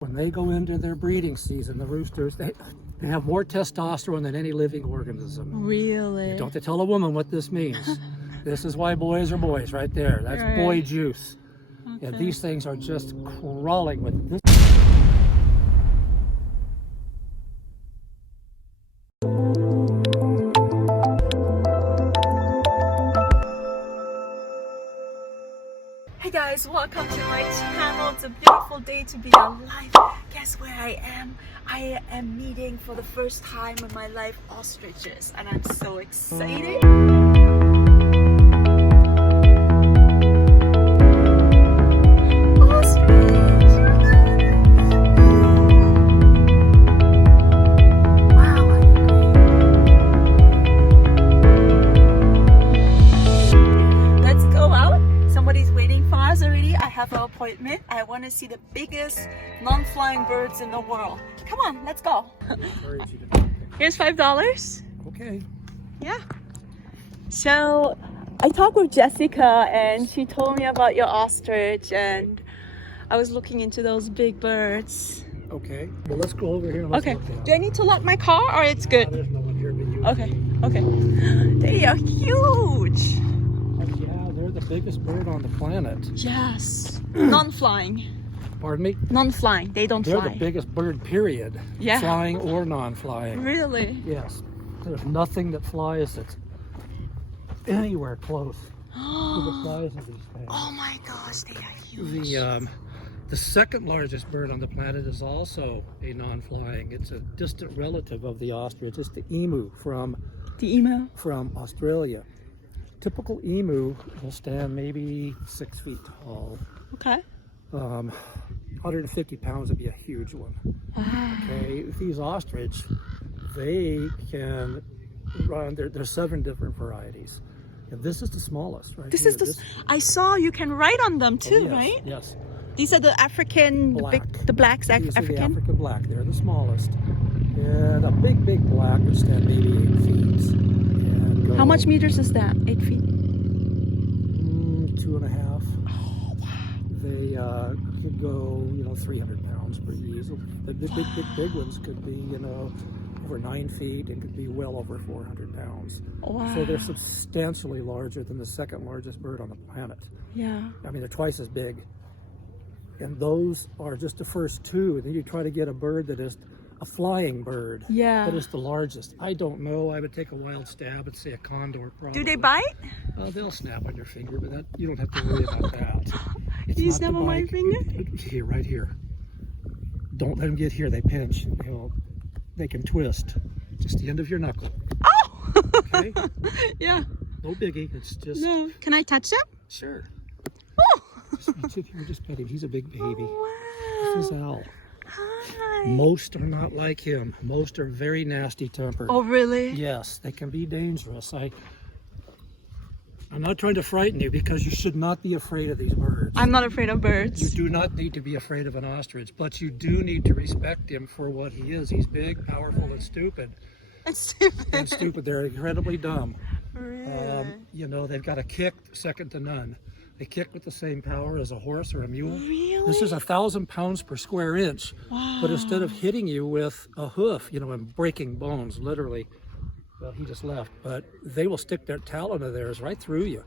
When they go into their breeding season, the roosters, they have more testosterone than any living organism. Really? Don't they tell a woman what this means? This is why boys are boys right there. That's right. boy juice. Okay. And these things are just crawling with this. Hey guys, welcome to my channel. It's a beautiful day to be alive. Guess where I am? I am meeting for the first time in my life ostriches, and I'm so excited. Appointment. I want to see the biggest non-flying birds in the world. Come on, let's go. Here's $5. Okay. Yeah. So I talked with Jessica and she told me about your ostrich, and I was looking into those big birds. Okay. Well, let's go over here and let's Okay. look down. Do I need to lock my car or it's good? There's no one here but you. Okay. Okay. They are huge. Yeah, they're the biggest bird on the planet. Yes. Non-flying. Pardon me? Non-flying. They don't They're fly. the biggest bird, period. Yeah. Flying or non-flying. Really? Yes. There's nothing that flies that's anywhere close to the size of these things. Oh my gosh, they are huge. The second largest bird on the planet is also a non-flying. It's a distant relative of the ostrich. It's the emu from Australia. Typical emu will stand maybe 6 feet tall. Okay. 150 pounds would be a huge one. Wow. Okay, these ostrich, they can run. There's 7 different varieties, and this is the smallest, right? This is I saw you can write on them too, yes, right? Yes. These are the African, Black. the blacks, These are the African. African black. They're the smallest, and a big black would stand maybe 8 feet. And How much meters is that? 8 feet. 2.5. Oh wow. They could go, 300 pounds pretty easily. The big ones could be, over 9 feet and could be well over 400 pounds. Wow. So they're substantially larger than the second largest bird on the planet. Yeah. I mean, they're twice as big. And those are just the first 2. And then you try to get a bird that is a flying bird. Yeah. That is the largest. I don't know. I would take a wild stab and say a condor probably. Do they bite? They'll snap on your finger, but you don't have to worry about that. It's You not snap the on my bite. finger? Here, right here. Don't let them get here. They pinch. They can twist. Just the end of your knuckle. Oh! Okay? Yeah. No biggie. It's just... No. Can I touch them? Sure. Oh! Just pet him. He's a big baby. Oh, wow. This is Al. Hi. Most are not like him. Most are very nasty tempered. Oh, really? Yes, they can be dangerous. I'm not trying to frighten you, because you should not be afraid of these birds. I'm not afraid of birds. You do not need to be afraid of an ostrich, but you do need to respect him for what he is. He's big, powerful, and stupid. And stupid. They're incredibly dumb. Really? They've got a kick second to none. They kick with the same power as a horse or a mule. Really? This is 1,000 pounds per square inch. Wow. But instead of hitting you with a hoof, and breaking bones, literally, well, he just left, but they will stick their talon of theirs right through you.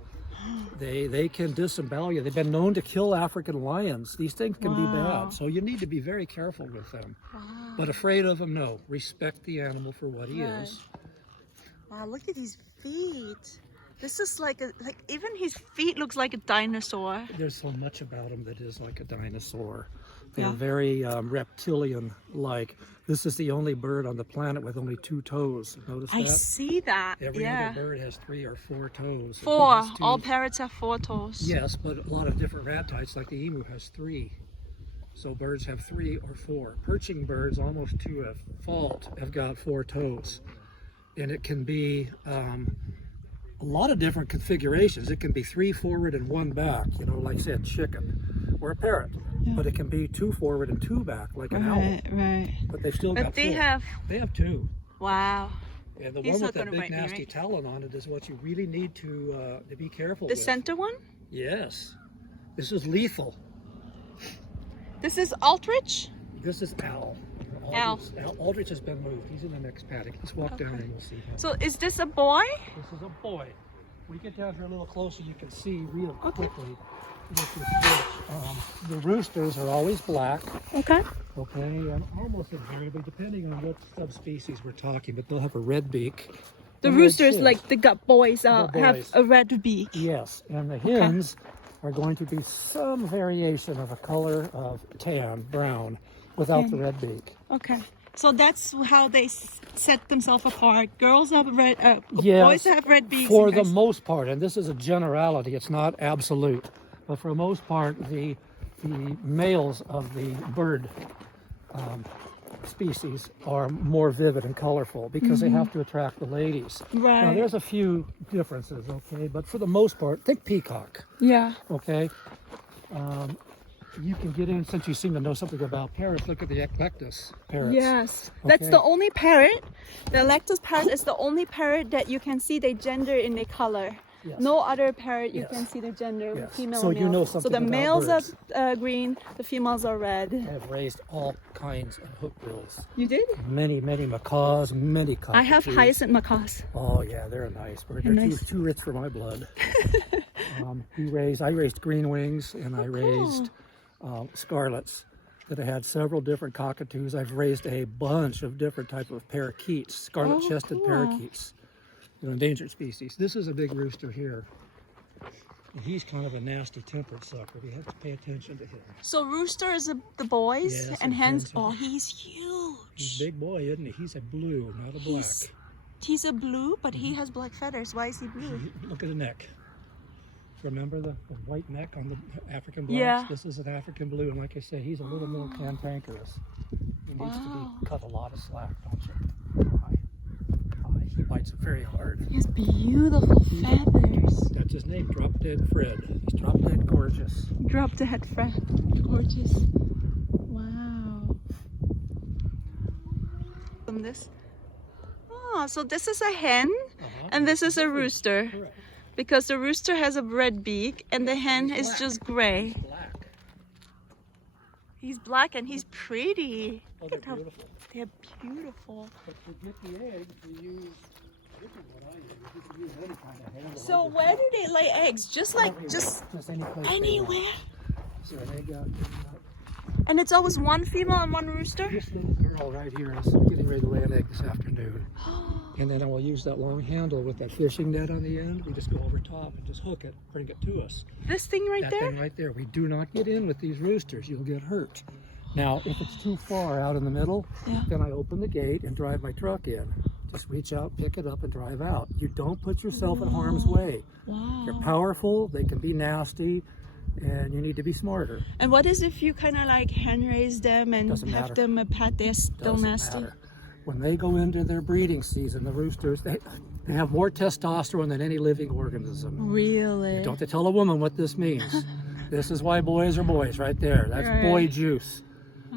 They can disembowel you. They've been known to kill African lions. These things can be bad, so you need to be very careful with them. Wow. But afraid of them, no. Respect the animal for what he is. Wow, look at these feet. This is like even his feet looks like a dinosaur. There's so much about them that is like a dinosaur. They're Yeah. very reptilian-like. This is the only bird on the planet with only 2 toes. Notice that? I see that. Every yeah. other bird has 3 or 4 toes. He 4. has 2. All parrots have 4 toes. Yes, but a lot of different rat types, like the emu, has 3. So birds have 3 or 4. Perching birds, almost to a fault, have got 4 toes. And it can be a lot of different configurations. It can be 3 forward and 1 back, like say a chicken or a parrot. Yeah. But it can be 2 forward and 2 back, like an owl. Right. But they've still got 4. They have 2. Wow. And the He's one not with that gonna big bite me, nasty right? talon on it is what you really need to be careful The with. center one? Yes. This is lethal. This is Ostrich? This is Al. Aldrich has been moved. He's in the next paddock. Let's walk down and we'll see him. So is this a boy? This is a boy. We get down here a little closer, you can see real quickly. The roosters are always black. Okay. Okay, and almost invariably, depending on what subspecies we're talking, but they'll have a red beak. The roosters, like the gut boys, have a red beak. Yes, and the hens are going to be some variation of a color of tan, brown, without the red beak. Okay. So that's how they set themselves apart. Girls have red, yes, boys have red beaks. For the most part, and this is a generality, it's not absolute, but for the most part, the males of the bird species are more vivid and colorful because they have to attract the ladies. Right. Now, there's a few differences, okay, but for the most part, think peacock. Yeah. Okay. You can get in, since you seem to know something about parrots, look at the eclectus parrots. Yes, that's the only parrot. The eclectus parrot is the only parrot that you can see their gender in their color. Yes. No other parrot you can see their gender, female so or male. You know something so the about males birds. are green, the females are red. I have raised all kinds of hookbills. You did? Many macaws, many cockatoos. I have hyacinth macaws. Oh yeah, they're a nice bird. They're too rich for my blood. I raised green wings, and I raised scarlets that I had several different cockatoos. I've raised a bunch of different type of parakeets, scarlet-chested parakeets. Endangered species. This is a big rooster here. And he's kind of a nasty tempered sucker. We have to pay attention to him. So rooster is the boys, yes, and hens. Oh, he's huge. He's a big boy, isn't he? He's a blue, not a black. He's a blue, but he has black feathers. Why is he blue? Look at the neck. Remember the white neck on the African blacks? Yeah. This is an African blue, and like I say, he's a little more cantankerous. He needs to be cut a lot of slack, don't you? He bites very hard. He has beautiful feathers. That's his name, Drop Dead Fred. He's drop dead gorgeous. Drop Dead Fred. Gorgeous. Wow. From this. Oh, so this is a hen, and this is a rooster. Correct. Because the rooster has a red beak, and the hen is just gray. He's black. He's black, and he's pretty. Oh, Look at they're how beautiful. they're beautiful. But to get the eggs, we use, this is what I use. You use any kind of handle. So where do they lay eggs? Just any place anywhere? So an egg out. And it's always one female and one rooster? This little girl right here is getting ready to lay an egg this afternoon. And then I will use that long handle with that fishing net on the end. We just go over top and just hook it, bring it to us. This thing right there? That thing right there. We do not get in with these roosters. You'll get hurt. Now, if it's too far out in the middle, then I open the gate and drive my truck in. Just reach out, pick it up, and drive out. You don't put yourself in harm's way. Wow. They're powerful, they can be nasty, and you need to be smarter. And what is if you kind of like hand raise them and have them a pet? They're still nasty. Matter. When they go into their breeding season, the roosters, they have more testosterone than any living organism. Really? Don't they tell a woman what this means? This is why boys are boys right there. That's boy juice.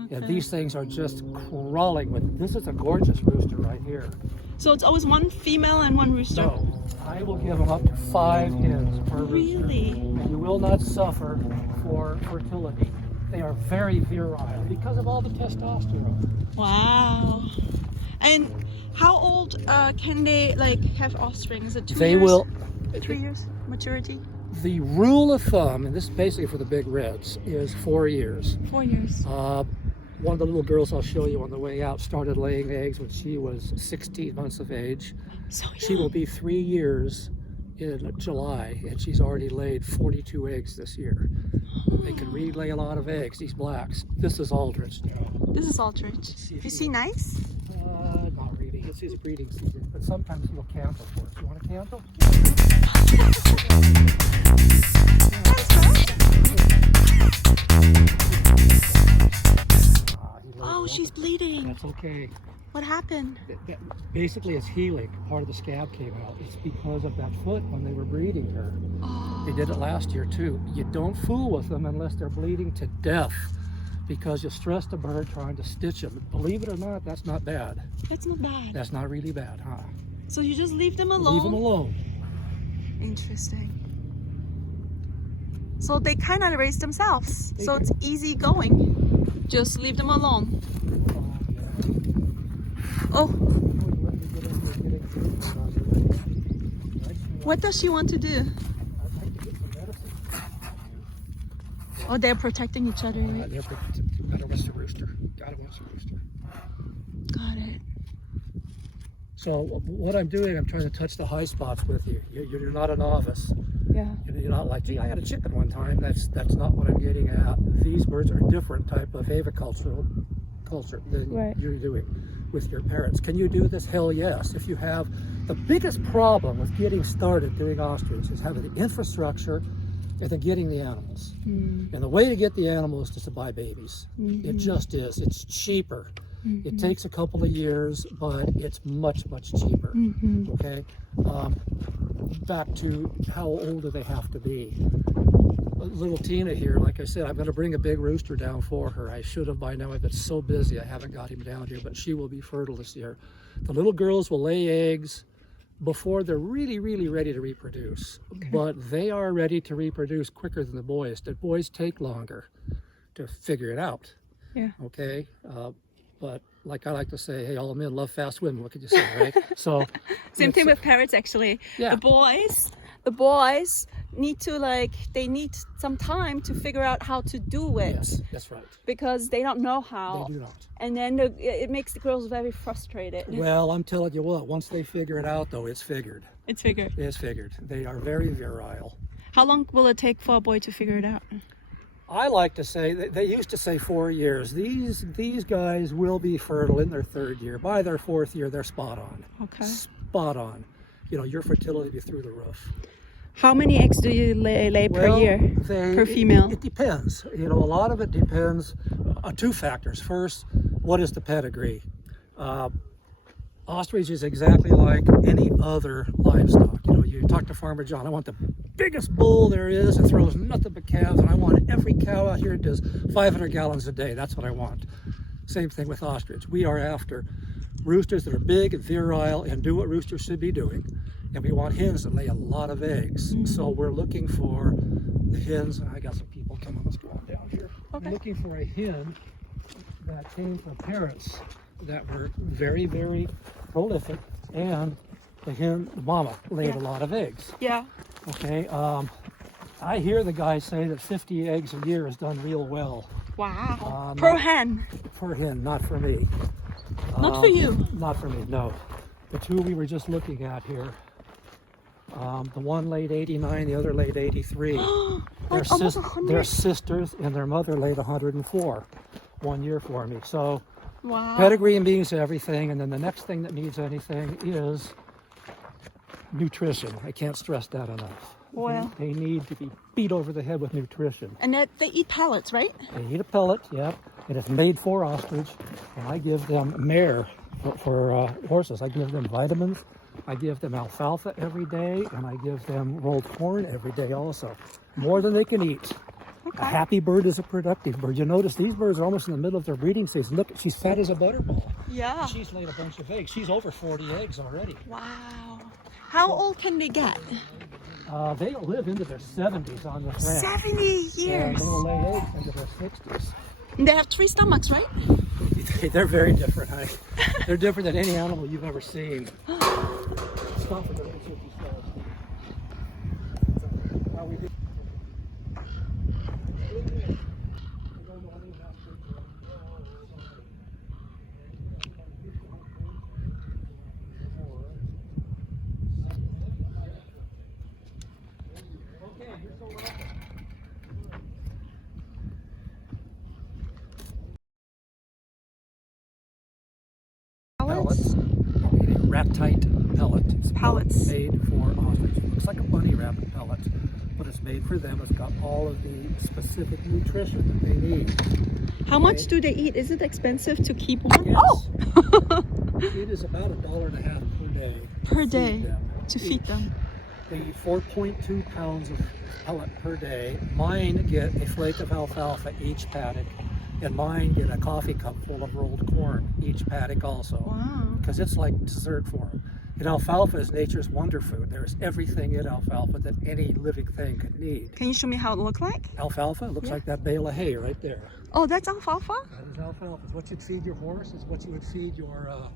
Okay. And these things are just crawling with. This is a gorgeous rooster right here. So it's always one female and one rooster? No, I will give them up to 5 hens per rooster. Really? And you will not suffer for fertility. They are very virile because of all the testosterone. Wow. And how old can they have offspring? Is it 2 years? They will. 3 years maturity? The rule of thumb, and this is basically for the big reds, is 4 years. 4 years. One of the little girls I'll show you on the way out started laying eggs when she was 16 months of age. So young. She will be 3 years in July, and she's already laid 42 eggs this year. They can relay a lot of eggs, these blacks. This is Aldrich. This is Aldrich. Is he nice? Not really. It's his breeding season, but sometimes he'll cancel for us. You want to cancel? Oh, she's bleeding. That's okay. What happened? Basically, it's healing. Part of the scab came out. It's because of that foot when they were breeding her. They did it last year too. You don't fool with them unless they're bleeding to death, because you stress the bird trying to stitch them. Believe it or not, that's not bad. That's not bad. That's not really bad, huh? So you just leave them alone? Leave them alone. Interesting. So they kind of raise themselves. They so do. it's easy going. Just leave them alone. Oh, what does she want to do? Oh, they're protecting each other, right? Gotta watch the rooster. Gotta watch the rooster. Got it. So what I'm doing, I'm trying to touch the high spots with you. You're not a novice. Yeah. You're not like, gee, I had a chicken one time. That's not what I'm getting at. These birds are a different type of avicultural culture than you're doing with your parrots. Can you do this? Hell yes. If you have, the biggest problem with getting started doing ostriches is having the infrastructure and then getting the animals. And the way to get the animals is to buy babies. It just is. It's cheaper. It takes a couple of years, but it's much, much cheaper. Okay. Back to how old do they have to be? Little Tina here, like I said, I'm going to bring a big rooster down for her. I should have by now. I've been so busy I haven't got him down here, but she will be fertile this year. The little girls will lay eggs before they're really, really ready to reproduce. But they are ready to reproduce quicker than the boys. The boys take longer to figure it out. Yeah. Okay. But like I like to say, hey, all men love fast women. What could you say, right? So same thing with parrots, actually. Yeah. The boys need to they need some time to figure out how to do it. Yes, that's right. Because they don't know how. They do not. And then it makes the girls very frustrated. Well, I'm telling you what, once they figure it out, though, it's figured. It's figured. It's figured. They are very virile. How long will it take for a boy to figure it out? I like to say, they used to say 4 years. These guys will be fertile in their 3rd year. By their 4th year, they're spot on. Okay. Spot on. You know, your fertility will be through the roof. How many eggs do you lay per year, per female? It depends. You know, a lot of it depends on 2 factors. First, what is the pedigree? Ostrich is exactly like any other livestock. You know, you talk to Farmer John, I want the biggest bull there is and throws nothing but calves, and I want every cow out here does 500 gallons a day. That's what I want. Same thing with ostrich. We are after roosters that are big and virile and do what roosters should be doing. And we want hens that lay a lot of eggs. So we're looking for the hens. I got some people coming. Let's go on down here. Okay. We're looking for a hen that came from parrots that were very, very prolific, and the hen, the mama, laid a lot of eggs. Yeah. Okay. I hear the guys say that 50 eggs a year is done real well. Wow. Per hen? Per hen, not for me. Not for you? Not for me, no. The 2 we were just looking at here, the one laid 89, the other laid 83. They're sisters, and their mother laid 104 1 year for me. So pedigree means everything, and then the next thing that means anything is nutrition. I can't stress that enough. Well, they need to be beat over the head with nutrition. And they eat pellets, right? They eat a pellet, yeah. It is made for ostrich, and I give them mare for horses. I give them vitamins. I give them alfalfa every day, and I give them rolled corn every day also. More than they can eat. Okay. A happy bird is a productive bird. You notice these birds are almost in the middle of their breeding season. Look, she's fat as a butterball. Yeah. She's laid a bunch of eggs. She's over 40 eggs already. Wow. How old can they get? They'll live into their 70s on the ranch. 70 years? And they'll lay eggs into their 60s. And they have 3 stomachs, right? They're very different, honey. They're different than any animal you've ever seen. Stop with the how we do. Pellets. Rat-tight pellet. Pellets made for ostrich. It looks like a bunny rabbit pellet, but it's made for them. It's got all of the specific nutrition that they need. How much do they eat? Is it expensive to keep one? Yes. Oh! It is about $1.50 per day. Per day to feed them. They eat 4.2 pounds of pellet per day. Mine get a flake of alfalfa each paddock, and mine get a coffee cup full of rolled corn each paddock also. Wow. Because it's like dessert for them. And alfalfa is nature's wonder food. There's everything in alfalfa that any living thing could need. Can you show me how it looks like? Alfalfa looks like that bale of hay right there. Oh, that's alfalfa? That is alfalfa. It's what you'd feed your horse. It's what you would feed your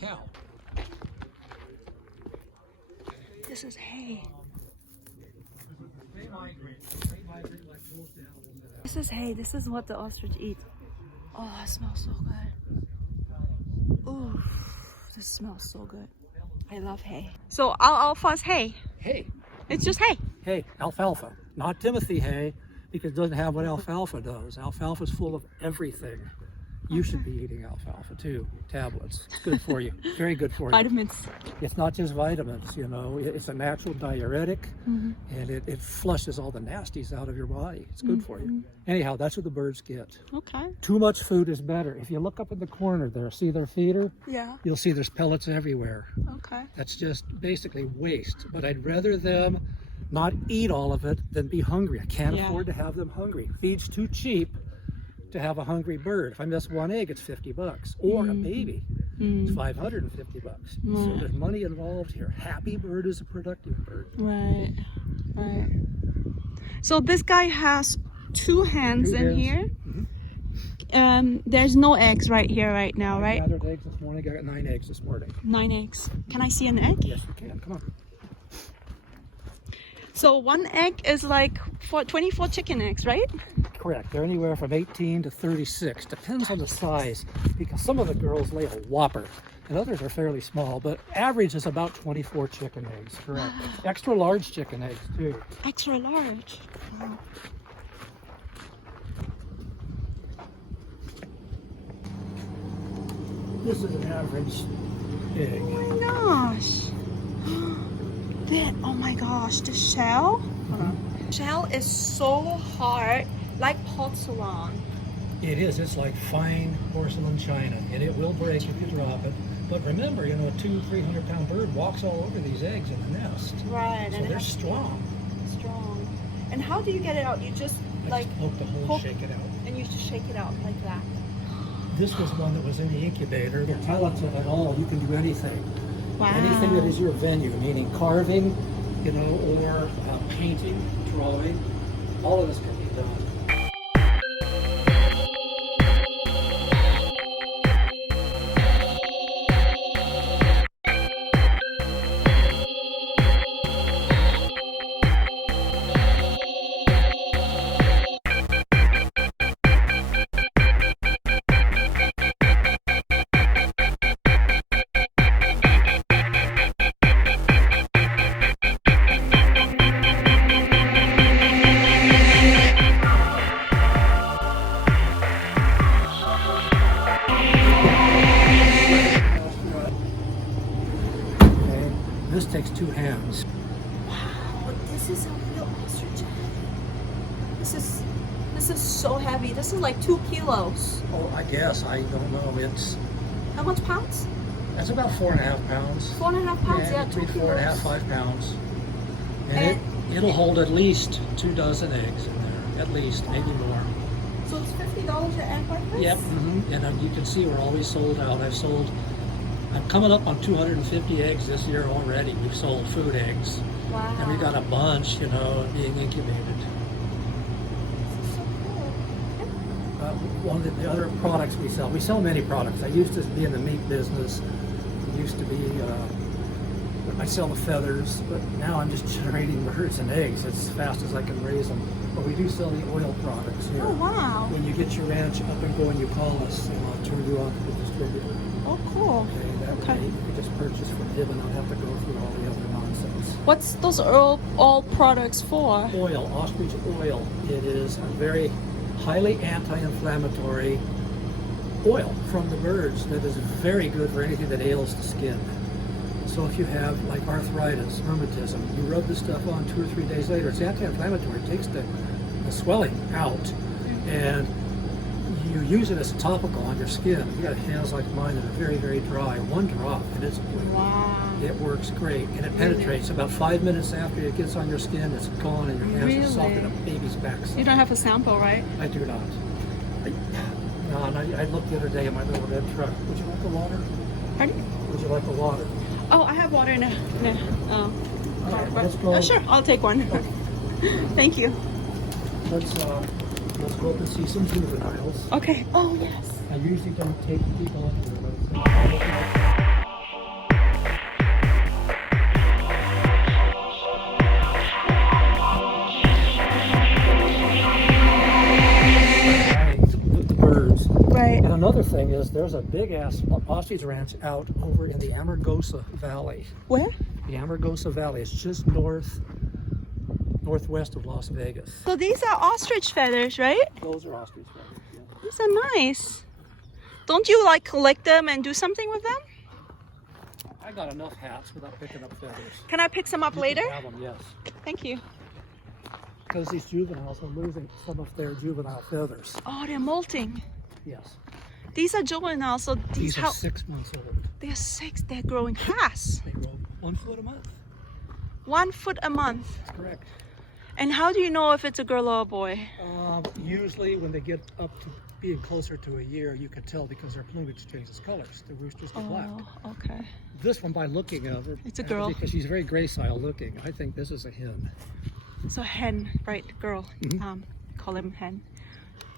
cow. This is hay. This is hay. This is what the ostrich eat. Oh, it smells so good. Ooh, this smells so good. I love hay. So alfalfa is hay. Hay. It's just hay. Hay. Alfalfa. Not Timothy hay, because it doesn't have what alfalfa does. Alfalfa is full of everything. You should be eating alfalfa too. Tablets. It's good for you. Very good for you. Vitamins. It's not just vitamins, you know. It's a natural diuretic, and it flushes all the nasties out of your body. It's good for you. Anyhow, that's what the birds get. Okay. Too much food is better. If you look up in the corner there, see their feeder? Yeah. You'll see there's pellets everywhere. Okay. That's just basically waste. But I'd rather them not eat all of it than be hungry. I can't afford to have them hungry. Feed's too cheap to have a hungry bird. If I miss one egg, it's $50, or a baby, it's $550. So there's money involved here. Happy bird is a productive bird. Right. Right. So this guy has two hens in here. There's no eggs right here right now, right? I gathered eggs this morning. I got 9 eggs this morning. 9 eggs. Can I see an egg? Yes, you can. Come on. So one egg is like 24 chicken eggs, right? Correct. They're anywhere from 18 to 36. Depends on the size, because some of the girls lay a whopper and others are fairly small, but average is about 24 chicken eggs. Correct. Extra large chicken eggs too. Extra large. Wow. This is an average egg. Oh my gosh. Oh my gosh, the shell? Shell is so hard, like porcelain. It is. It's like fine porcelain china, and it will break if you drop it. But remember, you know, a 200-300 pound bird walks all over these eggs in the nest. Right. So and they're strong. Strong. And how do you get it out? You just like poke the hole, shake it out. And you just shake it out like that. This was one that was in the incubator. The pellets of it all, you can do anything. Wow. Anything that is your venue, meaning carving, you know, or painting, drawing, all of this can be done. This takes 2 hands. Wow, but this is a real ostrich egg. This is so heavy. This is like 2 kilos. Oh, I guess. I don't know. It's How much pounds? That's about 4.5 pounds. 4.5 pounds, yeah, 2 between kilos. 4.5, 5 pounds. And it'll hold at least 2 dozen eggs in there. At least, maybe more. So it's $50 an egg like this? Yep. And you can see we're always sold out. I'm coming up on 250 eggs this year already. We've sold food eggs. Wow. And we've got a bunch, you know, being incubated. This is so cool. One of the other products we sell many products. I used to be in the meat business. I sell the feathers, but now I'm just generating birds and eggs as fast as I can raise them. But we do sell the oil products here. Oh, wow. When you get your ranch up and going, you call us and I'll turn you on to the distributor. Oh, cool. That way you can just purchase from him and not have to go through all the other nonsense. What's those all products for? Oil, ostrich oil. It is a very highly anti-inflammatory oil from the birds that is very good for anything that ails the skin. So if you have like arthritis, rheumatism, you rub this stuff on 2 or 3 days later, it's anti-inflammatory. It takes the swelling out, and you use it as a topical on your skin. You got hands like mine that are very, very dry. 1 drop, and it works great, and it penetrates. About 5 minutes after it gets on your skin, it's gone, and your hands are soft in a baby's backside. You don't have a sample, right? I do not. I looked the other day at my little red truck. Would you like the water? Pardon? Would you like the water? Oh, I have water in a All right, let's go. Oh, sure, I'll take one. Thank you. Let's go up and see some juveniles. Okay. Oh, yes. I usually don't take people up there, but the birds. Right. And another thing is there's a big ass ostrich ranch out over in the Amargosa Valley. Where? The Amargosa Valley is just northwest of Las Vegas. So these are ostrich feathers, right? Those are ostrich feathers. Yeah. These are nice. Don't you like collect them and do something with them? I got enough hats without picking up feathers. Can I pick some up You later? can have them, yes. Thank you. Because these juveniles are losing some of their juvenile feathers. Oh, they're molting. Yes. These are juveniles, so These are 6 months old. They're 6. They're growing fast. They grow 1 foot a month. 1 foot a month. That's correct. And how do you know if it's a girl or a boy? Usually when they get up to being closer to a year, you can tell because their plumage changes colors. The roosters go black. Oh, okay. This one, by looking of her, It's a girl. because she's very gracile looking, I think this is a hen. So hen, right, girl. Call him hen.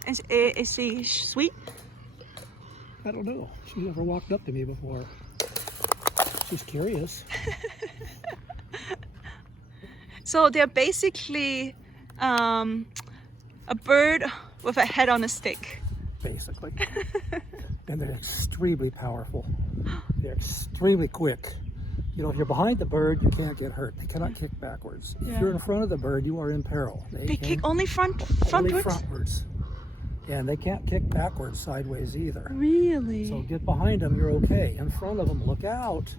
Is she sweet? I don't know. She's never walked up to me before. She's curious. So they're basically a bird with a head on a stick. Basically. And they're extremely powerful. They're extremely quick. You know, if you're behind the bird, you can't get hurt. They cannot kick backwards. If Yeah. you're in front of the bird, you are in peril. They kick only only frontwards? frontwards. And they can't kick backwards sideways either. Really? So get behind them, you're okay. In front of them, look out.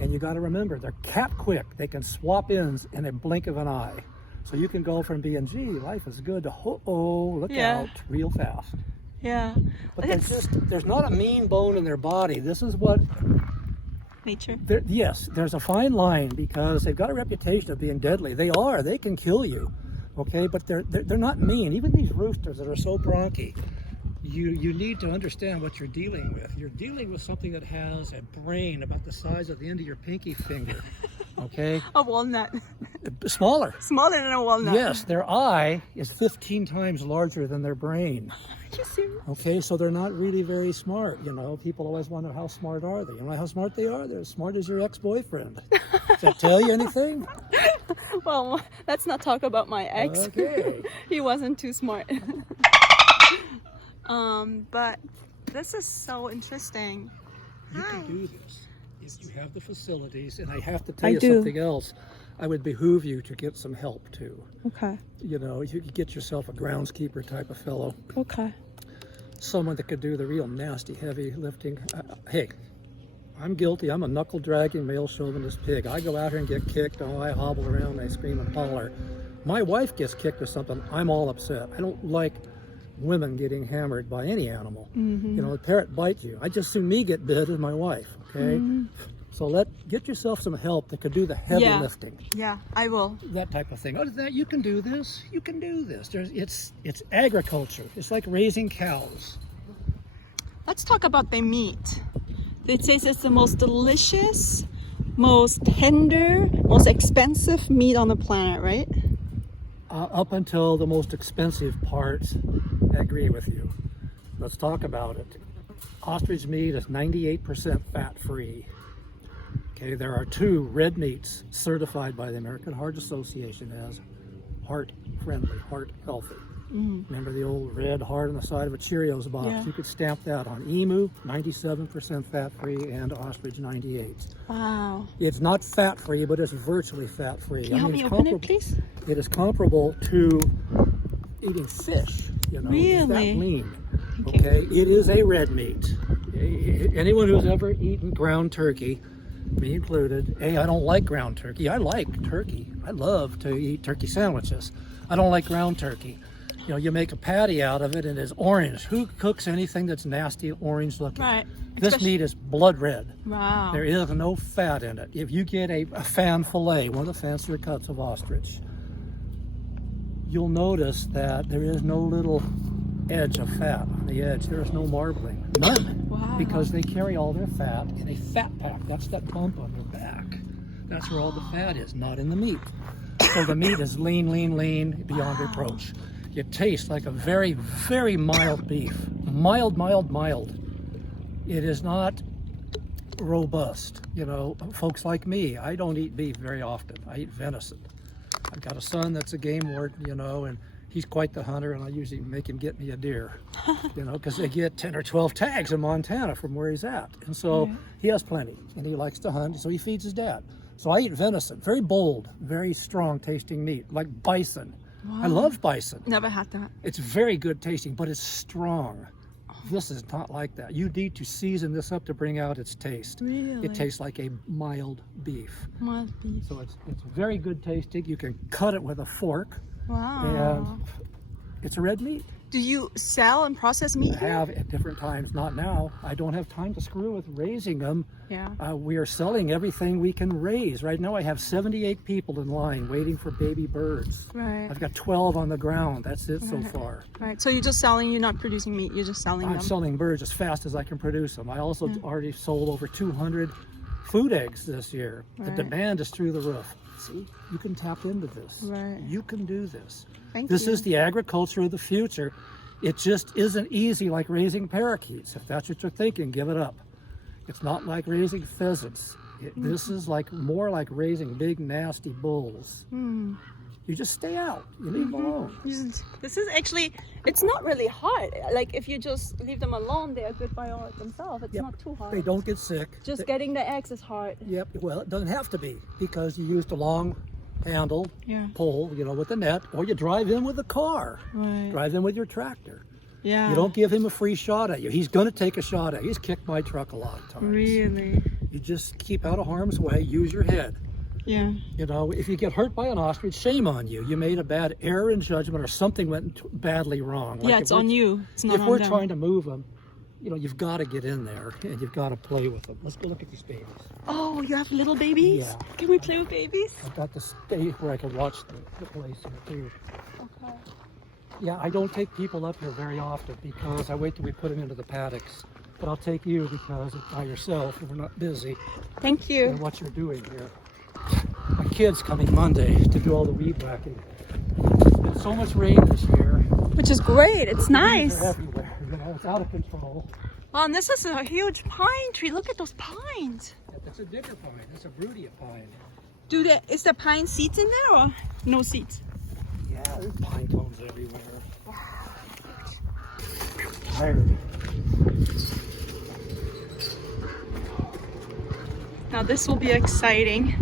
And you got to remember, they're cat quick. They can swap ends in a blink of an eye. So you can go from being, gee, life is good, to, look out, real fast. Yeah. But there's not a mean bone in their body. This is what, Nature. yes, there's a fine line because they've got a reputation of being deadly. They can kill you, okay? But they're not mean. Even these roosters that are so bronchi, you need to understand what you're dealing with. You're dealing with something that has a brain about the size of the end of your pinky finger, okay? A walnut. Smaller. Smaller than a walnut. Yes, their eye is 15 times larger than their brain. Are you serious? Okay, so they're not really very smart, you know. People always wonder how smart are they. You know how smart they are? They're as smart as your ex-boyfriend. Does that tell you anything? Well, let's not talk about my ex. Okay. He wasn't too smart. But this is so interesting. You Hi. can do this if you have the facilities, and I have to tell I you do. something else. I would behoove you to get some help too. Okay. You know, you could get yourself a groundskeeper type of fellow, Okay. someone that could do the real nasty heavy lifting. Hey, I'm guilty. I'm a knuckle dragging male chauvinist pig. I go out here and get kicked. Oh, I hobble around. I scream and holler. My wife gets kicked or something, I'm all upset. I don't like women getting hammered by any animal. You know, a parrot bites you. I just soon me get bit as my wife. Okay. So get yourself some help that could do the heavy lifting. Yeah, I will. That type of thing. Other than that, you can do this. You can do this. It's agriculture. It's like raising cows. Let's talk about the meat. It says it's the most delicious, most tender, most expensive meat on the planet, right? Up until the most expensive parts, I agree with you. Let's talk about it. Ostrich meat is 98% fat-free. Okay, there are 2 red meats certified by the American Heart Association as heart-friendly, heart-healthy. Remember the old red heart on the side of a Cheerios box? Yeah. You could stamp that on emu, 97% fat-free, and ostrich, 98. Wow. It's not fat-free, but it's virtually fat-free. Can you help me it's open it, please? It is comparable to eating fish, you know. It's that Really? lean. Thank you. Okay, it is a red meat. Anyone who's ever eaten ground turkey, me included, I don't like ground turkey. I like turkey. I love to eat turkey sandwiches. I don't like ground turkey. You know, you make a patty out of it and it's orange. Who cooks anything that's nasty orange looking? Right. This Especially- meat is blood red. Wow. There is no fat in it. If you get a fan fillet, one of the fancier cuts of ostrich, you'll notice that there is no little edge of fat on the edge. There's no marbling, none, Wow. because they carry all their fat in a fat pack. That's that bump on their back. That's where all the fat is, not in the meat. So the meat is lean, lean, lean beyond reproach. It tastes like a very, very mild beef. Mild, mild, mild. It is not robust. You know, folks like me, I don't eat beef very often. I eat venison. I've got a son that's a game warden, you know, and he's quite the hunter, and I usually make him get me a deer, you know, because they get 10 or 12 tags in Montana from where he's at. And so he has plenty, and he likes to hunt, so he feeds his dad. So I eat venison, very bold, very strong tasting meat, like bison. Wow. I love bison. Never had that. It's very good tasting, but it's strong. This is not like that. You need to season this up to bring out its taste. Really? It tastes like a mild beef. Mild beef. So it's very good tasting. You can cut it with a fork. Wow. And it's a red meat. Do you sell and process meat I here? have at different times, not now. I don't have time to screw with raising them. Yeah. We are selling everything we can raise. Right now I have 78 people in line waiting for baby birds. Right. I've got 12 on the ground. That's it so far. Right. So you're just selling, you're not producing meat, you're just selling I'm them. selling birds as fast as I can produce them. I also already sold over 200 food eggs this year. The Right. demand is through the roof. See, you can tap into this. Right. You can do this. Thank This you. is the agriculture of the future. It just isn't easy like raising parakeets. If that's what you're thinking, give it up. It's not like raising pheasants. This is like more like raising big nasty bulls. You just stay out. You leave them alone. This is actually, it's not really hard. Like if you just leave them alone, they are good by all themselves. It's not too hard. They don't get sick. Just getting the eggs is hard. Yep. Well, it doesn't have to be, because you used a long handle pole, you know, with the net, or you drive in with a car. Right. Drive in with your tractor. Yeah. You don't give him a free shot at you. He's going to take a shot at you. He's kicked my truck a lot of times. Really? You just keep out of harm's way. Use your head. Yeah. You know, if you get hurt by an ostrich, shame on you. You made a bad error in judgment, or something went badly wrong. Like Yeah, it's on you. It's not If on we're them. trying to move them, you know, you've got to get in there and you've got to play with them. Let's go look at these babies. Oh, you have little babies? Yeah. Can we play with babies? I've got to stay where I can watch the place here too. Okay. Yeah, I don't take people up here very often because I wait till we put them into the paddocks. But I'll take you because it's by yourself and we're not busy. Thank you. And what you're doing here. My kid's coming Monday to do all the weed whacking. There's been so much rain this year. Which is great. It's nice. They're everywhere. You know, it's out of control. Oh, and this is a huge pine tree. Look at those pines. It's a digger pine. It's a Brudia pine. Is there pine seeds in there or no seeds? Yeah, there's pine cones everywhere. Tired. Now this will be exciting.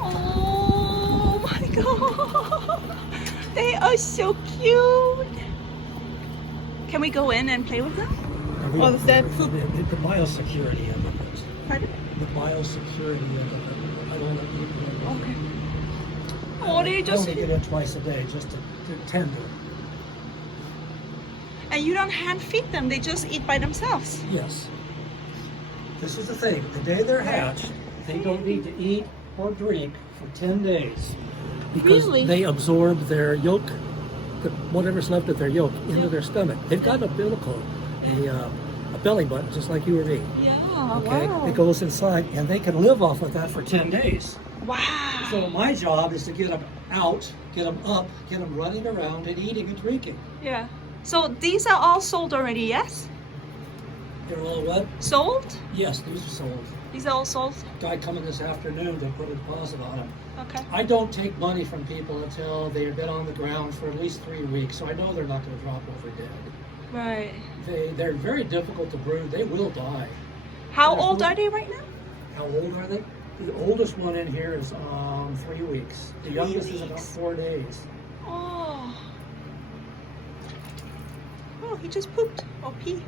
Oh my god! They are so cute! Can we go in and play with them? Oh, is that the biosecurity of it. Pardon? The biosecurity of it. I don't let people in. Okay. Oh, they I just... only get in twice a day just to tend to. And you don't hand feed them, they just eat by themselves. Yes. This is the thing. The day they're hatched, they don't need to eat or drink for 10 days. Because Really? they absorb their yolk, whatever's left of their yolk, into their stomach. They've got an umbilical, a belly button, just like you or me. Yeah, Okay? wow. It goes inside, and they can live off of that for 10 days. Wow. So my job is to get them out, get them up, get them running around and eating and drinking. Yeah. So these are all sold already, yes? They're all what? Sold? Yes, these are sold. These are all sold? Guy coming this afternoon to put a deposit on them. Okay. I don't take money from people until they've been on the ground for at least 3 weeks, so I know they're not going to drop over dead. Right. They're very difficult to brood. They will die. How old are they right now? How old are they? The oldest one in here is 3 weeks. The youngest is about weeks. 4 days. Oh. Oh, he just pooped or pee.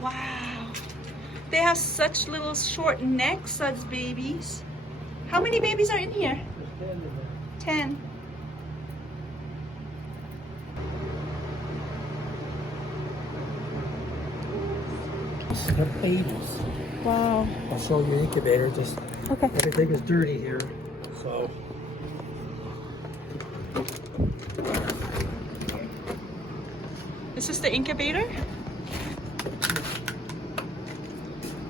Wow. They have such little short necks as babies. How many babies are in here? There's 10 in there. 10. They're babies. Wow. I'll show you the incubator. Just Okay. everything is dirty here, so. This is the incubator?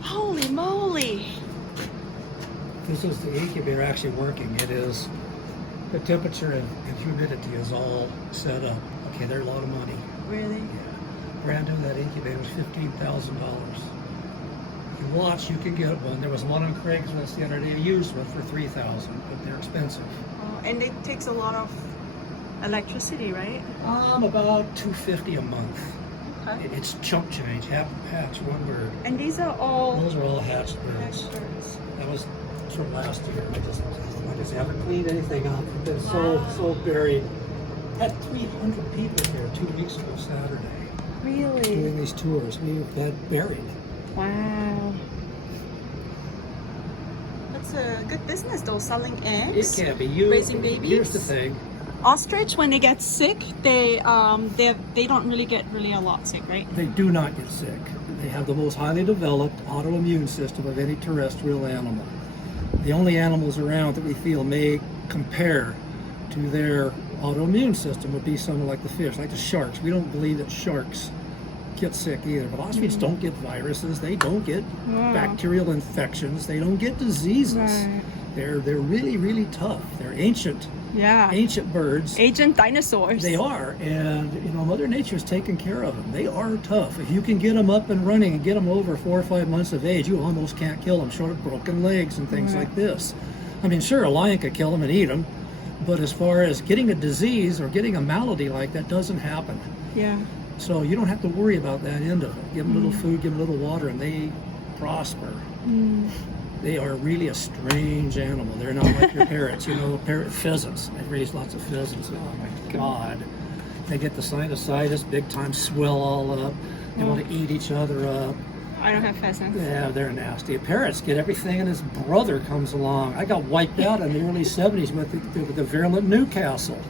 Holy moly! This is the incubator actually working. It is, the temperature and humidity is all set up. Okay, they're a lot of money. Really? Yeah. Brand new, that incubator was $15,000. You watch, you can get one. There was one on Craigslist the other day, a used one for $3,000, but they're expensive. And it takes a lot of electricity, right? About $250 a month. Okay. It's chunk change, half hatch, one bird. And these are all Those are all hatched birds. extras. That was from last year. I just haven't cleaned anything up. I've been so buried. Had 300 people here 2 weeks ago Saturday Really? doing these tours. We've been buried. Wow. That's a good business though, selling eggs. It can be. Raising babies. Here's the thing. Ostrich, when they get sick, they don't really get a lot sick, right? They do not get sick. They have the most highly developed autoimmune system of any terrestrial animal. The only animals around that we feel may compare to their autoimmune system would be something like the fish, like the sharks. We don't believe that sharks get sick either, but ostriches don't get viruses. They don't get bacterial infections. They don't get diseases. Right. They're really, really tough. They're ancient birds. Ancient dinosaurs. They are, and you know, Mother Nature's taking care of them. They are tough. If you can get them up and running and get them over 4 or 5 months of age, you almost can't kill them, short of broken legs and things like this. I mean, sure, a lion could kill them and eat them, but as far as getting a disease or getting a malady like that doesn't happen. Yeah. So you don't have to worry about that end of it. Give them a little food, give them a little water, and they prosper. They are really a strange animal. They're not like your parrots, you know, pheasants. I've raised lots of pheasants. Oh my God. They get the sinusitis, big time, swell all up. They want to eat each other up. I don't have pheasants. Yeah, they're nasty. Parrots get everything, and his brother comes along. I got wiped out in the early 70s with the virulent Newcastle.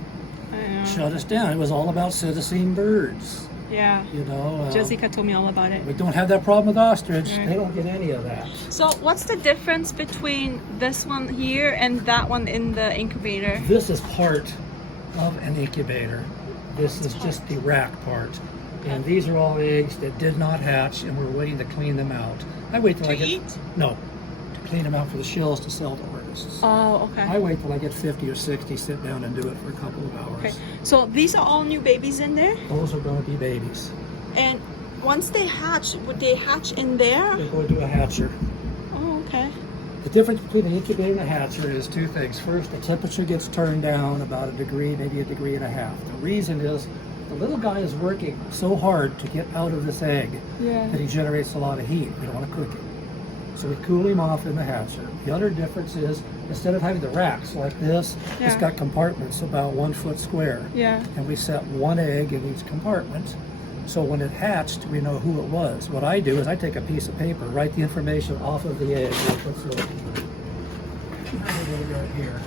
Shut us down. It was all about citizen birds. Yeah. You know, Jessica told me all about it. we don't have that problem with ostrich. They don't get any of that. So what's the difference between this one here and that one in the incubator? This is part of an incubator. This is just the rack part. And these are all eggs that did not hatch, and we're waiting to clean them out. I wait till I get... eat? No, to clean them out for the shells to sell to artists. Oh, okay. I wait till I get 50 or 60, sit down and do it for a couple of hours. Okay. So these are all new babies in there? Those are going to be babies. And once they hatch, would they hatch in there? They're going to a hatcher. Oh, okay. The difference between an incubator and a hatcher is two things. First, the temperature gets turned down about a degree, maybe 1.5 degrees. The reason is the little guy is working so hard to get out of this egg that he generates a lot of heat. We don't want to cook it. So we cool him off in the hatcher. The other difference is, instead of having the racks like this, it's got compartments about 1 foot square. Yeah. And we set one egg in each compartment. So when it hatched, we know who it was. What I do is I take a piece of paper, write the information off of the egg. Right here.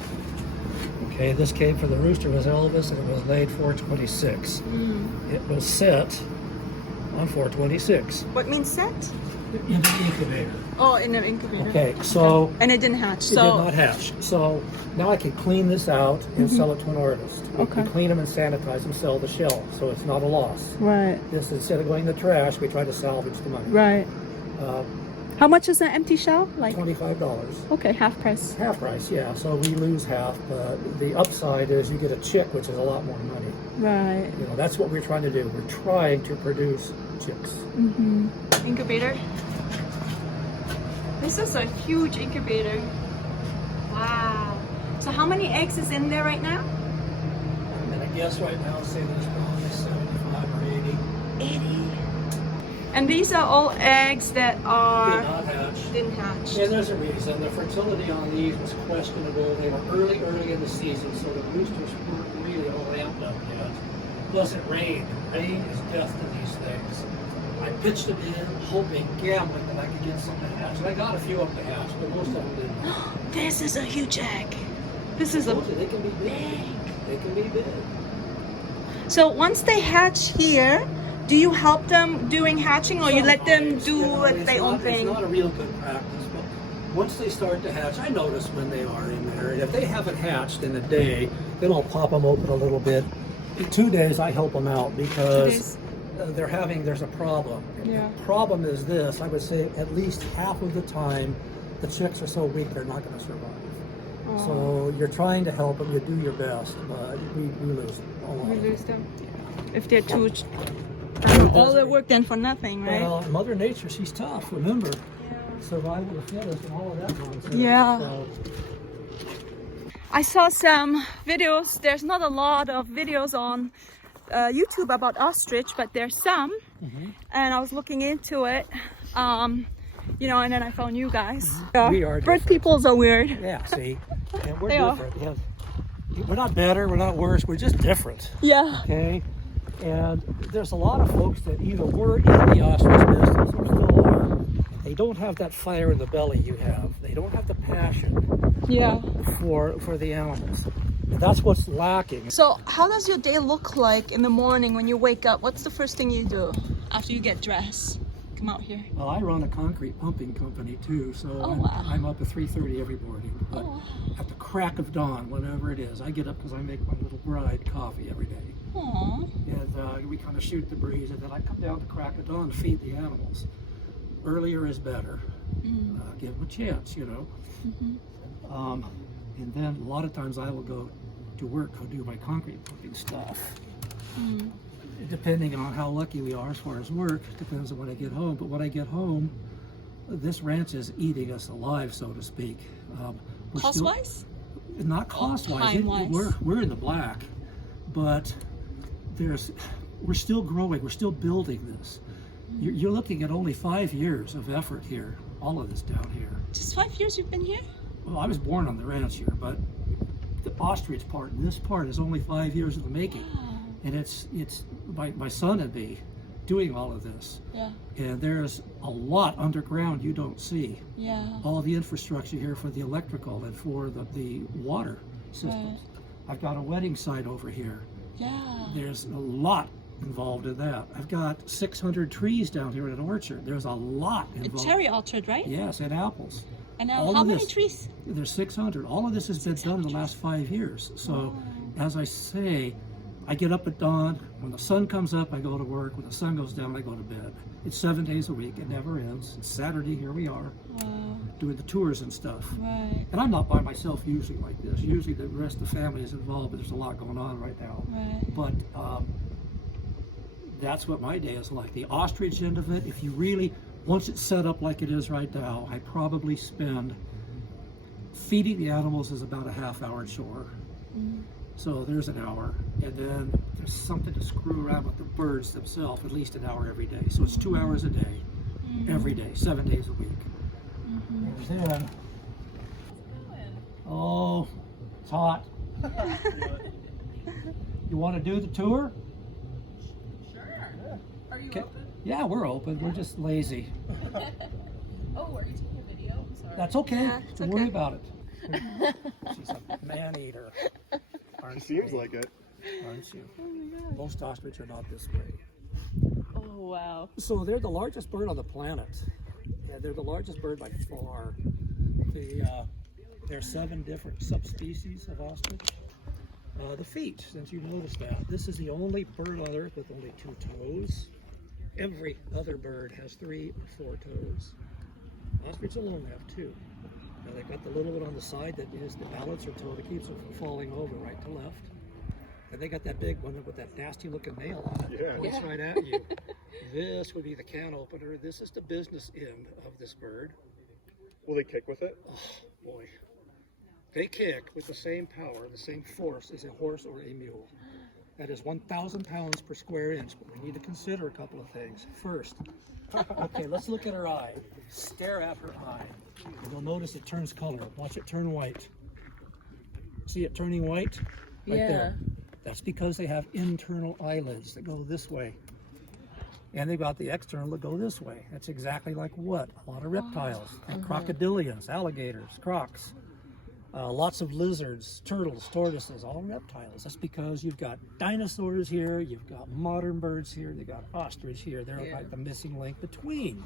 Okay, this came from the rooster, was Elvis, and it was laid 426. It was set on 426. What means set? In the incubator. Oh, in the incubator. Okay, so and it didn't hatch. it did not hatch. So now I can clean this out and sell it to an artist. We clean them and sanitize them, sell the shell, so it's not a loss. Right. This, instead of going to the trash, we try to salvage the money. Right. How much is an empty shell? Like $25. Okay, half price. Half price, yeah. So we lose half. The upside is you get a chick, which is a lot more money. Right. You know, that's what we're trying to do. We're trying to produce chicks. Incubator. This is a huge incubator. Wow. So how many eggs is in there right now? I'm gonna guess right now, say there's probably 75 or 80. 80. And these are all eggs that are Did not hatch. didn't hatch. And there's a reason. The fertility on these was questionable. They were early in the season, so the roosters weren't really all amped up yet. Plus it rained. Rain is death to these things. I pitched them in, hoping, gambling that I could get some to hatch. And I got a few up to hatch, but most of them didn't. This is a huge egg. This is a They can be big. They can be big. So once they hatch here, do you help them doing hatching, or you let them Sometimes, do you know, it's their own not- thing? It's not a real good practice, but once they start to hatch, I notice when they are in there. And if they haven't hatched in a day, then I'll pop them open a little bit. In 2 days, I help them out because there's a problem. Yeah. The problem is this: I would say at least half of the time, the chicks are so weak they're not going to survive. So you're trying to help them, you do your best, but we lose them a lot. We lose them if they're too. All the work done for nothing, right? Well, Mother Nature, she's tough. Remember, survival of the fittest and all of that nonsense. Yeah. So, I saw some videos. There's not a lot of videos on YouTube about ostrich, but there's some. And I was looking into it, you know, and then I found you guys. We are Bird different. peoples are weird. yeah, see, and we're They are. different. We're not better, we're not worse, we're just different. Yeah. Okay, and there's a lot of folks that either were in the ostrich business or still are. They don't have that fire in the belly you have. They don't have the passion Yeah. for the animals. And that's what's lacking. So how does your day look like in the morning when you wake up? What's the first thing you do after you get dressed? Come out here. Well, I run a concrete pumping company too, so wow. I'm up at 3:30 every morning. But wow. at the crack of dawn, whenever it is, I get up because I make my little bride coffee every day. Aww. And we kind of shoot the breeze, and then I come down at the crack of dawn to feed the animals. Earlier is better. Give them a chance, you know. And then a lot of times I will go to work, go do my concrete pumping stuff. Depending on how lucky we are as far as work, depends on when I get home. But when I get home, this ranch is eating us alive, so to speak. We're still- Cost-wise? Not cost-wise. time-wise. We're in the black, but we're still growing. We're still building this. You're looking at only 5 years of effort here. All of this down here. Just 5 years you've been here? Well, I was born on the ranch here, but the ostrich part, this part is only 5 years in the making. And it's my son and me doing all of this. Yeah. And there's a lot underground you don't see. Yeah. All the infrastructure here for the electrical and for the water systems. I've got a wedding site over here. Yeah. There's a lot involved in that. I've got 600 trees down here in an orchard. There's a lot A involved. cherry orchard, right? Yes, and apples. And All how of many this. trees? There's 600. All of this has been done in the last 5 years. So, as I say, I get up at dawn. When the sun comes up, I go to work. When the sun goes down, I go to bed. It's 7 days a week. It never ends. It's Saturday. Here we are doing the tours and stuff. Right. And I'm not by myself usually like this. Usually the rest of the family is involved, but there's a lot going on right now. Right. But that's what my day is like. The ostrich end of it, if you really, once it's set up like it is right now, I probably spend, feeding the animals is about a half-hour chore. So there's an hour, and then there's something to screw around with the birds themselves, at least an hour every day. So it's 2 hours a day, every day, 7 days a week. And then, oh, it's hot. You want to do the tour? Are you Okay. open? Yeah, we're open. We're just lazy. Oh, are you taking a video? I'm sorry. That's okay. Yeah, it's Don't worry okay. about it. She's a man-eater. It seems like it. Aren't you? Most ostrich are not this way. Oh, wow. So they're the largest bird on the planet. Yeah, they're the largest bird by far. There's 7 different subspecies of ostrich. The feet, since you noticed that, this is the only bird on Earth with only 2 toes. Every other bird has 3 or 4 toes. Ostrich alone have 2. Now they've got the little one on the side that is the balancer toe that keeps them from falling over right to left. And they got that big one with that nasty looking nail on it. Yeah. Points right at you. This would be the can opener. This is the business end of this bird. Will they kick with it? Oh boy. They kick with the same power, the same force as a horse or a mule. That is 1,000 pounds per square inch. But we need to consider a couple of things. First, okay, let's look at her eye. Stare at her eye. And you'll notice it turns color. Watch it turn white. See it turning white? Right there. That's because they have internal eyelids that go this way. And they've got the external that go this way. That's exactly like what? A lot of reptiles, like crocodilians, alligators, crocs. Lots of lizards, turtles, tortoises, all reptiles. That's because you've got dinosaurs here, you've got modern birds here, you've got ostrich here. They're like the missing link between.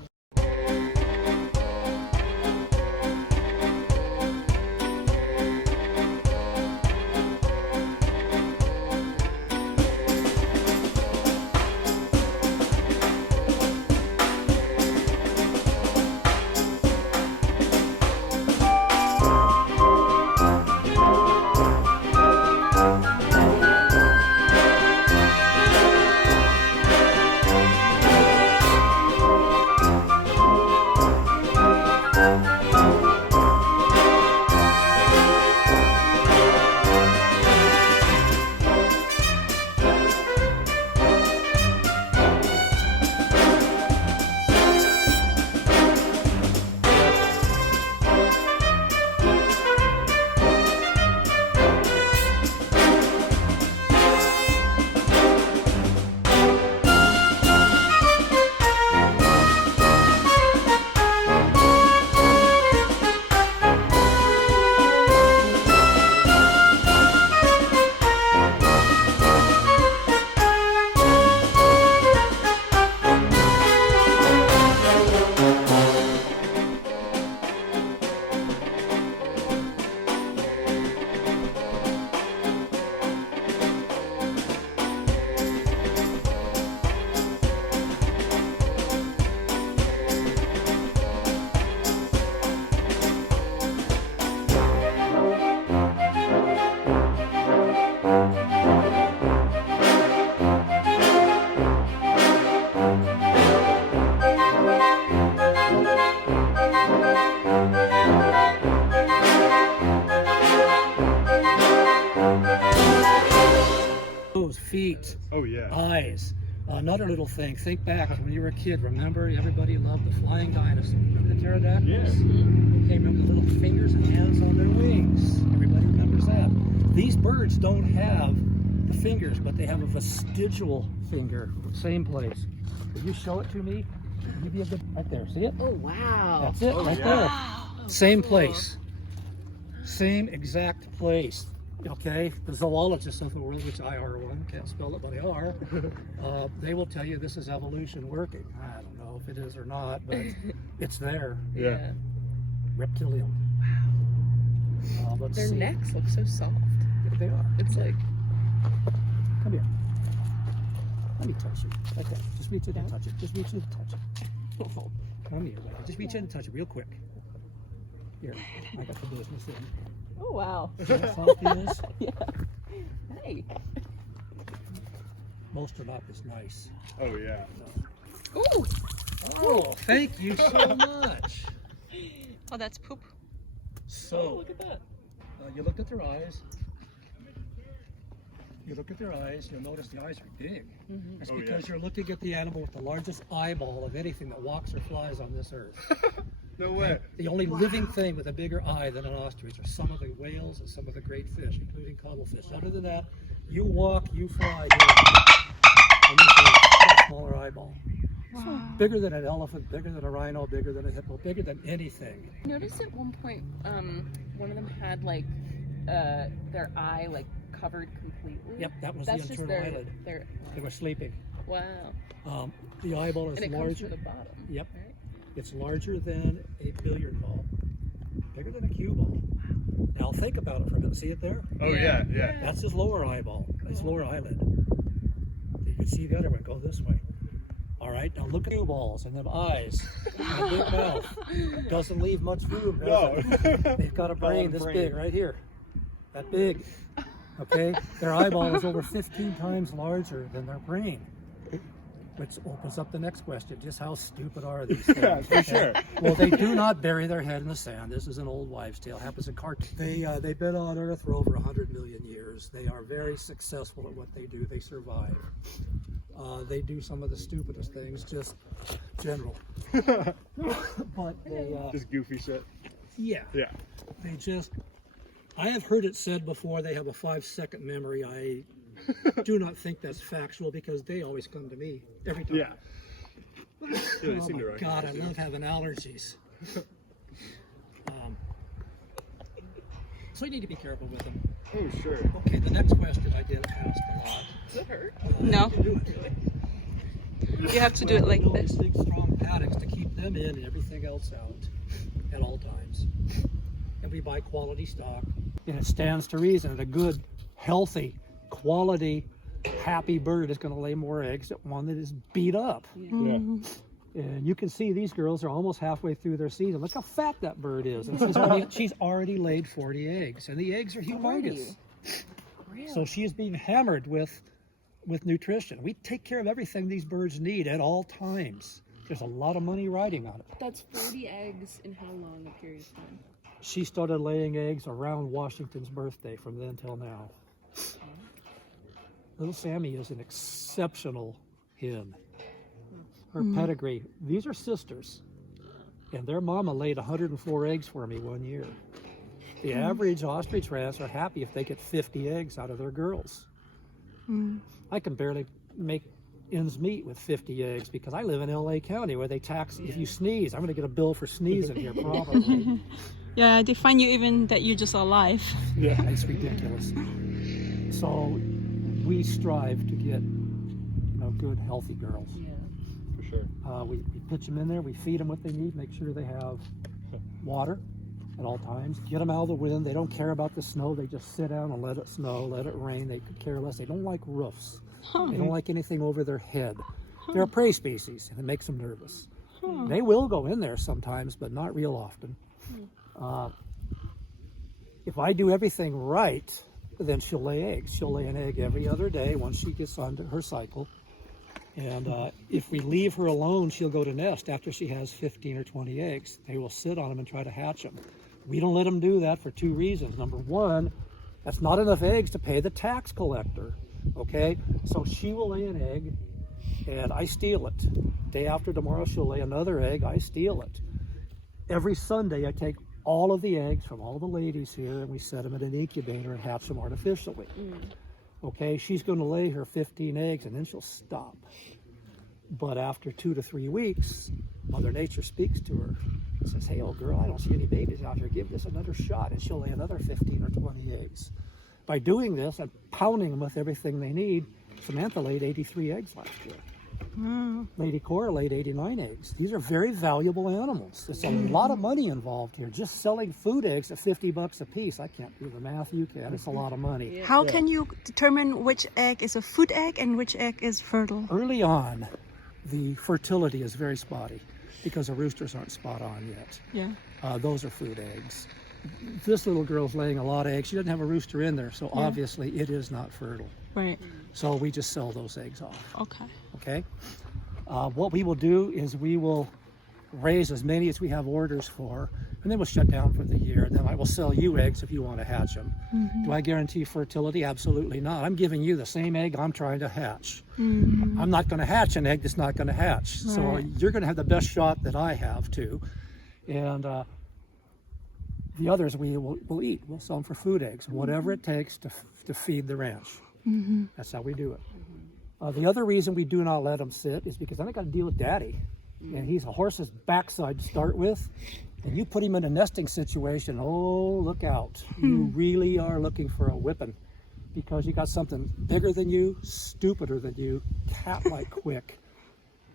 Feet, Oh yeah. eyes. Another little thing, think back when you were a kid, remember everybody loved the flying dinosaur. Remember the pterodactyls? Yeah. Okay, remember the little fingers and hands on their wings. Everybody remembers that. These birds don't have the fingers, but they have a vestigial finger, same place. Will you show it to me? You be a good, right there, see it? Oh, wow. That's it, right there. Same place. Same exact place. Okay, the zoologists of the world, which I are one, can't spell it, but I are, they will tell you this is evolution working. I don't know if it is or not, but it's there. Yeah. Reptilian. Let's Their see. necks look so soft. They are. It's like, Come here. Let me touch you. Okay, just reach in and touch it. Just reach in and touch it. Come here, buddy. Just reach in and touch it real quick. Here, I got the business in. oh wow. See how soft it is? Hey. Most of that is nice. Oh yeah. Ooh. Oh, thank you so much. Oh, that's poop. So, Look at that. you looked at their eyes. You look at their eyes, you'll notice the eyes are big. That's Oh, because yeah. you're looking at the animal with the largest eyeball of anything that walks or flies on this earth. No way. The only living thing with a bigger eye than an ostrich are some of the whales and some of the great fish, including cuttlefish. Other than that, you walk, you fly, and this is a smaller eyeball. So bigger than an elephant, bigger than a rhino, bigger than a hippo, bigger than anything. I noticed at one point, one of them had like their eye like covered completely. Yep, that was That's the just internal eyelid. their They were sleeping. wow. The eyeball is And it comes larger. from the bottom. Yep. Right? It's larger than a billiard ball, bigger than a cue ball. Now think about it for a minute. See it there? Oh yeah, yeah. That's his lower eyeball, his lower eyelid. You can see the other one go this way. All right, now look at cue balls and them eyes and a big mouth. Doesn't leave much room, does No. it? They've got a brain this big right here, that big. Okay, their eyeball is over 15 times larger than their brain. Which opens up the next question, just how stupid are these things? Yeah, for sure. Well, they do not bury their head in the sand. This is an old wives' tale. Happens in cartoons. They've been on Earth for over 100 million years. They are very successful at what they do. They survive. They do some of the stupidest things, just general. But they, Just goofy shit. yeah, Yeah. they just, I have heard it said before they have a 5-second memory. I do not think that's factual because they always come to me every time. Yeah. Yeah, they Oh seem to my God, I recognize you. love having allergies. So you need to be careful with them. Oh, sure. Okay, the next question I get asked a lot. Does it hurt? No. How do you do it? You have to do it like We build this. these big, strong paddocks to keep them in and everything else out at all times. And we buy quality stock. And it stands to reason that a good, healthy, quality, happy bird is going to lay more eggs than one that is beat up. Yeah. And you can see these girls are almost halfway through their season. Look how fat that bird is. And she's already laid 40 eggs. And the eggs are humongous. Really? So she is being hammered with nutrition. We take care of everything these birds need at all times. There's a lot of money riding on it. That's 40 eggs in how long a period of time? She started laying eggs around Washington's birthday. From then till now. Little Sammy is an exceptional hen. Her pedigree, these are sisters. And their mama laid 104 eggs for me one year. The average ostrich rats are happy if they get 50 eggs out of their girls. I can barely make ends meet with 50 eggs because I live in LA County where they tax, if you sneeze, I'm going to get a bill for sneezing here probably. Yeah, they find you even that you're just alive. Yeah, it's ridiculous. So we strive to get good, healthy girls. Yeah. For sure. We pitch them in there, we feed them what they need, make sure they have water at all times, get them out of the wind. They don't care about the snow, they just sit down and let it snow, let it rain. They could care less. They don't like roofs. They don't like anything over their head. They're a prey species and it makes them nervous. They will go in there sometimes, but not real often. If I do everything right, then she'll lay eggs. She'll lay an egg every other day once she gets onto her cycle. And if we leave her alone, she'll go to nest after she has 15 or 20 eggs. They will sit on them and try to hatch them. We don't let them do that for two reasons. Number one, that's not enough eggs to pay the tax collector. Okay, so she will lay an egg and I steal it. Day after tomorrow, she'll lay another egg, I steal it. Every Sunday, I take all of the eggs from all the ladies here and we set them in an incubator and hatch them artificially. Okay, she's going to lay her 15 eggs and then she'll stop. But after 2 to 3 weeks, Mother Nature speaks to her and says, hey, old girl, I don't see any babies out here. Give this another shot. And she'll lay another 15 or 20 eggs. By doing this and pounding them with everything they need, Samantha laid 83 eggs last year. Lady Cora laid 89 eggs. These are very valuable animals. There's a lot of money involved here. Just selling food eggs at $50 a piece. I can't do the math. You can. It's a lot of money. How can you determine which egg is a food egg and which egg is fertile? Early on, the fertility is very spotty because the roosters aren't spot on yet. Yeah. Those are food eggs. This little girl's laying a lot of eggs. She doesn't have a rooster in there, so obviously it is not fertile. Right. So we just sell those eggs off. Okay. Okay? What we will do is we will raise as many as we have orders for, and then we'll shut down for the year. And then I will sell you eggs if you want to hatch them. Do I guarantee fertility? Absolutely not. I'm giving you the same egg I'm trying to hatch. I'm not going to hatch an egg that's not going to hatch. So Right. you're going to have the best shot that I have too. And the others we'll eat. We'll sell them for food eggs, whatever it takes to feed the ranch. That's how we do it. The other reason we do not let them sit is because then I got to deal with Daddy, and he's a horse's backside to start with. And you put him in a nesting situation, oh, look out. You really are looking for a whipping because you got something bigger than you, stupider than you, cat-like quick.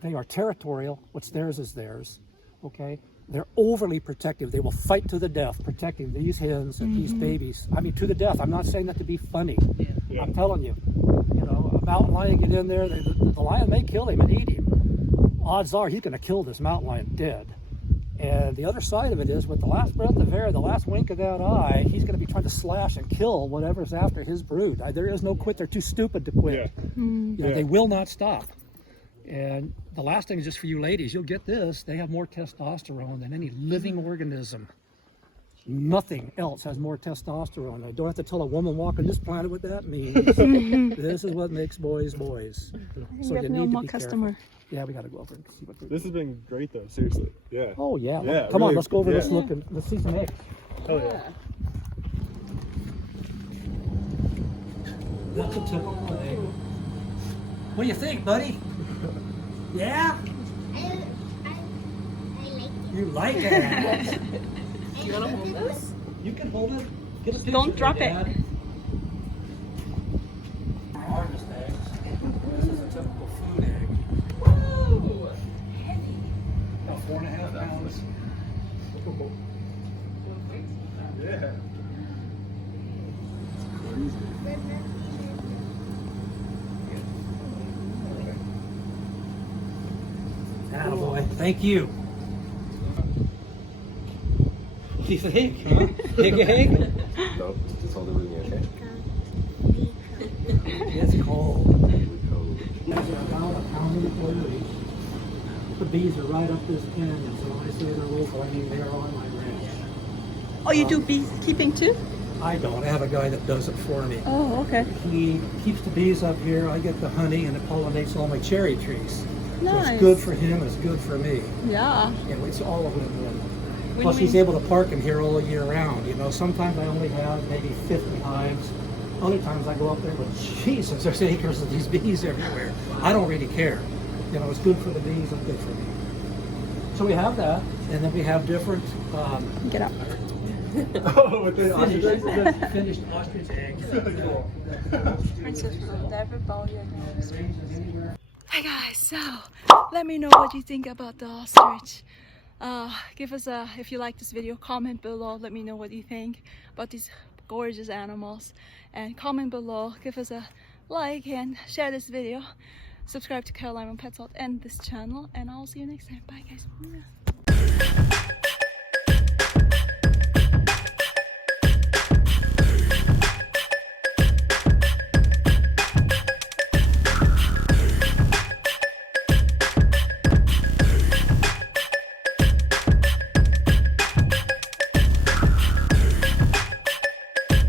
They are territorial. What's theirs is theirs, okay? They're overly protective. They will fight to the death protecting these hens and these babies. I mean, to the death. I'm not saying that to be funny. Yeah. I'm telling you, a mountain lion get in there, the lion may kill him and eat him. Odds are he's going to kill this mountain lion dead. And the other side of it is, with the last breath of air, the last wink of that eye, he's going to be trying to slash and kill whatever's after his brood. There is no quit. They're too stupid to quit. Yeah. They will not stop. And the last thing is just for you ladies, you'll get this. They have more testosterone than any living organism. Nothing else has more testosterone. I don't have to tell a woman walking this planet what that means. This is what makes boys boys. So you need to be careful. Yeah, we got to go over and see what they're This has been great, though. Seriously. Yeah. Oh, yeah. Yeah, Come on, really, let's go over this yeah. look and let's see some eggs. Hell yeah. That's a typical egg. What do you think, buddy? Yeah? I like it. You like it. Do you want to hold this? You can hold it. Get a picture Don't of drop it. Dad. Harvest eggs. This is a typical food egg. Woo! Heavy. About 4.5 pounds. Yeah. Attaboy. Thank you. What do you think? Huh? Big egg? No, just hold everything okay. It's cold. Cold. About a pound and a quarter each. The bees are right up this canyon, so when I say they're local, I mean they're on my ranch. Oh, you do beekeeping too? I don't. I have a guy that does it for me. Oh, okay. He keeps the bees up here. I get the honey, and it pollinates all my cherry trees. So Nice. it's good for him. It's good for me. Yeah. You know, it's all a win-win. Win-win. Plus, he's able to park him here all year round. You know, sometimes I only have maybe 50 hives. Other times I go up there, but Jesus, there's acres of these bees everywhere. I don't really care. You know, it's good for the bees and good for me. So we have that, and then we have different Get up. Oh, with the ostrich eggs? finished ostrich eggs. Princess will never bow your nose. Hi guys, so let me know what you think about the ostrich. Give us a, if you like this video, comment below. Let me know what you think about these gorgeous animals, and comment below, give us a like and share this video. Subscribe to Caroline on PETZHOLT and this channel, and I'll see you next time. Bye guys.